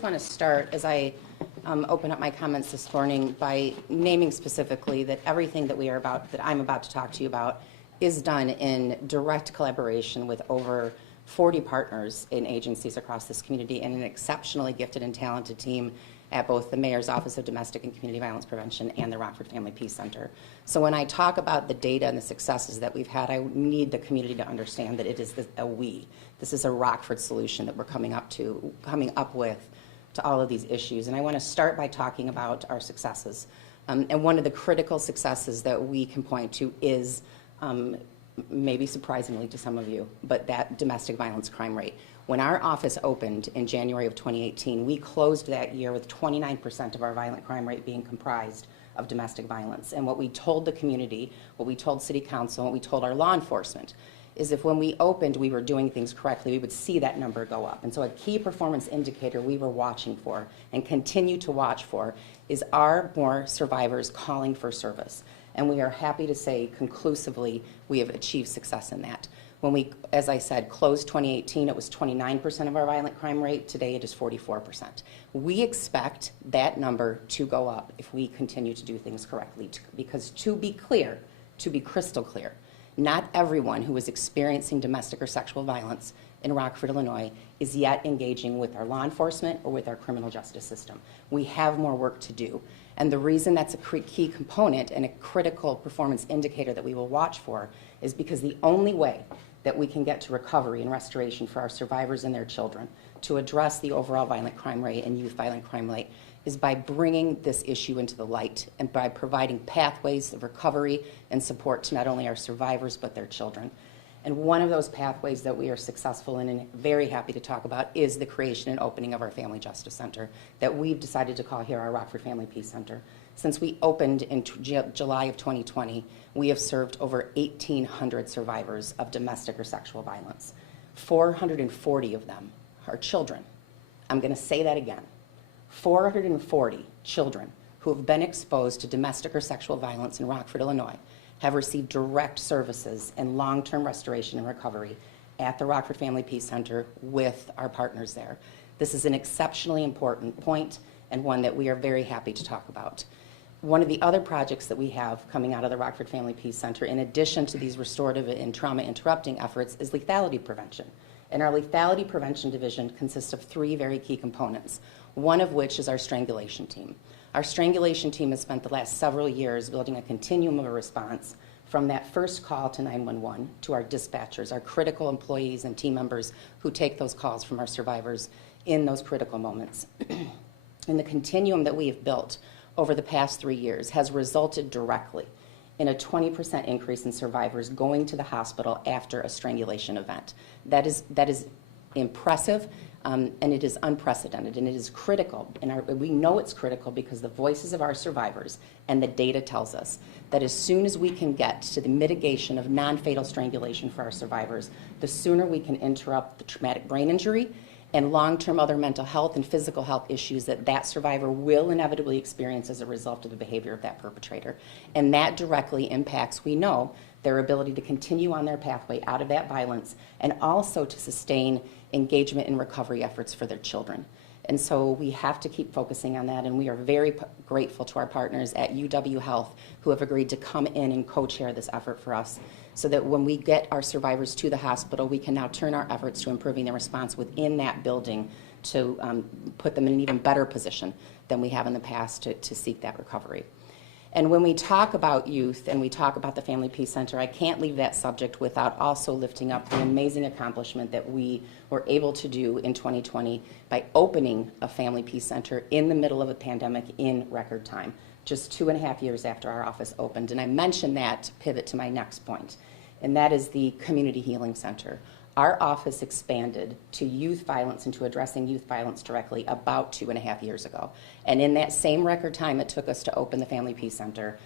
just want to start, as I open up my comments this morning, by naming specifically that everything that I'm about to talk to you about is done in direct collaboration with over 40 partners in agencies across this community and an exceptionally gifted and talented team at both the Mayor's Office of Domestic and Community Violence Prevention and the Rockford Family Peace Center. So when I talk about the data and the successes that we've had, I need the community to understand that it is a we. This is a Rockford solution that we're coming up with to all of these issues. And I want to start by talking about our successes. And one of the critical successes that we can point to is, maybe surprisingly to some of you, but that domestic violence crime rate. When our office opened in January of 2018, we closed that year with 29% of our violent crime rate being comprised of domestic violence. And what we told the community, what we told City Council, what we told our law enforcement, is if when we opened we were doing things correctly, we would see that number go up. And so a key performance indicator we were watching for and continue to watch for is, are more survivors calling for service? And we are happy to say conclusively we have achieved success in that. When we, as I said, closed 2018, it was 29% of our violent crime rate. Today it is 44%. We expect that number to go up if we continue to do things correctly. Because to be clear, to be crystal clear, not everyone who is experiencing domestic or sexual violence in Rockford, Illinois, is yet engaging with our law enforcement or with our criminal justice system. We have more work to do. And the reason that's a key component and a critical performance indicator that we will watch for is because the only way that we can get to recovery and restoration for our survivors and their children to address the overall violent crime rate and youth violent crime rate is by bringing this issue into the light and by providing pathways of recovery and support to not only our survivors but their children. And one of those pathways that we are successful in and very happy to talk about is the creation and opening of our Family Justice Center that we've decided to call here our Rockford Family Peace Center. Since we opened in July of 2020, we have served over 1,800 survivors of domestic or sexual violence. 440 of them are children. I'm going to say that again. 440 children who have been exposed to domestic or sexual violence in Rockford, Illinois, have received direct services and long-term restoration and recovery at the Rockford Family Peace Center with our partners there. This is an exceptionally important point and one that we are very happy to talk about. One of the other projects that we have coming out of the Rockford Family Peace Center, in addition to these restorative and trauma interrupting efforts, is lethality prevention. And our lethality prevention division consists of three very key components, one of which is our strangulation team. Our strangulation team has spent the last several years building a continuum of a response from that first call to 911 to our dispatchers, our critical employees and team members who take those calls from our survivors in those critical moments. And the continuum that we have built over the past 3 years has resulted directly in a 20% increase in survivors going to the hospital after a strangulation event. That is impressive, and it is unprecedented, and it is critical. And we know it's critical because the voices of our survivors and the data tells us that as soon as we can get to the mitigation of non-fatal strangulation for our survivors, the sooner we can interrupt the traumatic brain injury and long-term other mental health and physical health issues that survivor will inevitably experience as a result of the behavior of that perpetrator. And that directly impacts, we know, their ability to continue on their pathway out of that violence and also to sustain engagement and recovery efforts for their children. And so we have to keep focusing on that, and we are very grateful to our partners at UW Health who have agreed to come in and co-chair this effort for us so that when we get our survivors to the hospital, we can now turn our efforts to improving their response within that building to put them in an even better position than we have in the past to seek that recovery. And when we talk about youth and we talk about the Family Peace Center, I can't leave that subject without also lifting up the amazing accomplishment that we were able to do in 2020 by opening a Family Peace Center in the middle of a pandemic in record time, just 2.5 years after our office opened. And I mention that to pivot to my next point, and that is the Community Healing Center. Our office expanded to youth violence and to addressing youth violence directly about 2.5 years ago. And in that same record time it took us to open the Family Peace Center,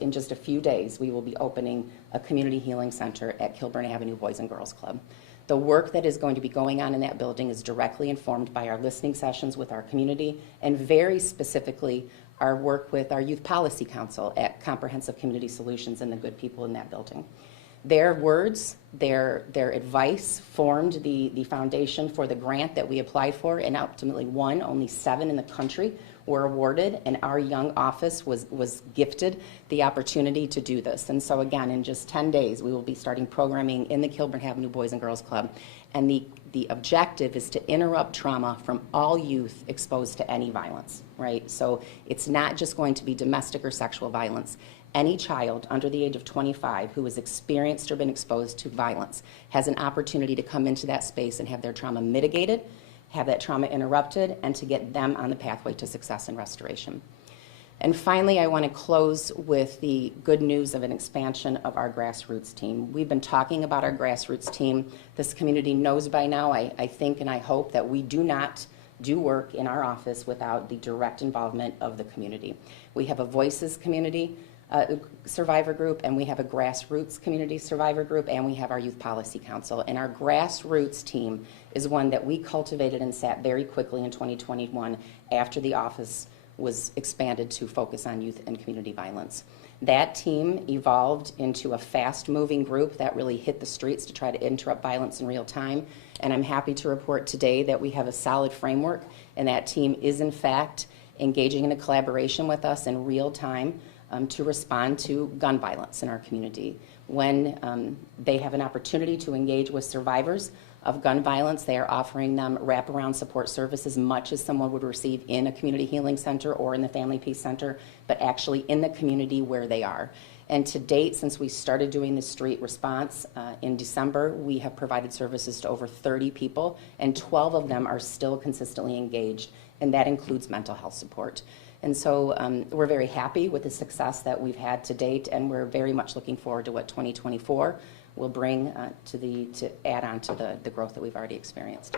in just a few days, we will be opening a Community Healing Center at Kilburn Avenue Boys and Girls Club. The work that is going to be going on in that building is directly informed by our listening sessions with our community and very specifically our work with our Youth Policy Council at Comprehensive Community Solutions and the good people in that building. Their words, their advice formed the foundation for the grant that we applied for and ultimately won. Only 7 in the country were awarded, and our young office was gifted the opportunity to do this. And so again, in just 10 days, we will be starting programming in the Kilburn Avenue Boys and Girls Club. And the objective is to interrupt trauma from all youth exposed to any violence, right? So it's not just going to be domestic or sexual violence. Any child under the age of 25 who has experienced or been exposed to violence has an opportunity to come into that space and have their trauma mitigated, have that trauma interrupted, and to get them on the pathway to success and restoration. And finally, I want to close with the good news of an expansion of our grassroots team. We've been talking about our grassroots team. This community knows by now, I think and I hope, that we do not do work in our office without the direct involvement of the community. We have a Voices community survivor group, and we have a grassroots community survivor group, and we have our Youth Policy Council. And our grassroots team is one that we cultivated and sat very quickly in 2021 after the office was expanded to focus on youth and community violence. That team evolved into a fast-moving group that really hit the streets to try to interrupt violence in real time. And I'm happy to report today that we have a solid framework, and that team is in fact engaging in a collaboration with us in real time to respond to gun violence in our community. When they have an opportunity to engage with survivors of gun violence, they are offering them wraparound support services, much as someone would receive in a community healing center or in the Family Peace Center, but actually in the community where they are. And to date, since we started doing the street response in December, we have provided services to over 30 people, and 12 of them are still consistently engaged, and that includes mental health support. And so we're very happy with the success that we've had to date, and we're very much looking forward to what 2024 will bring to add on to the growth that we've already experienced.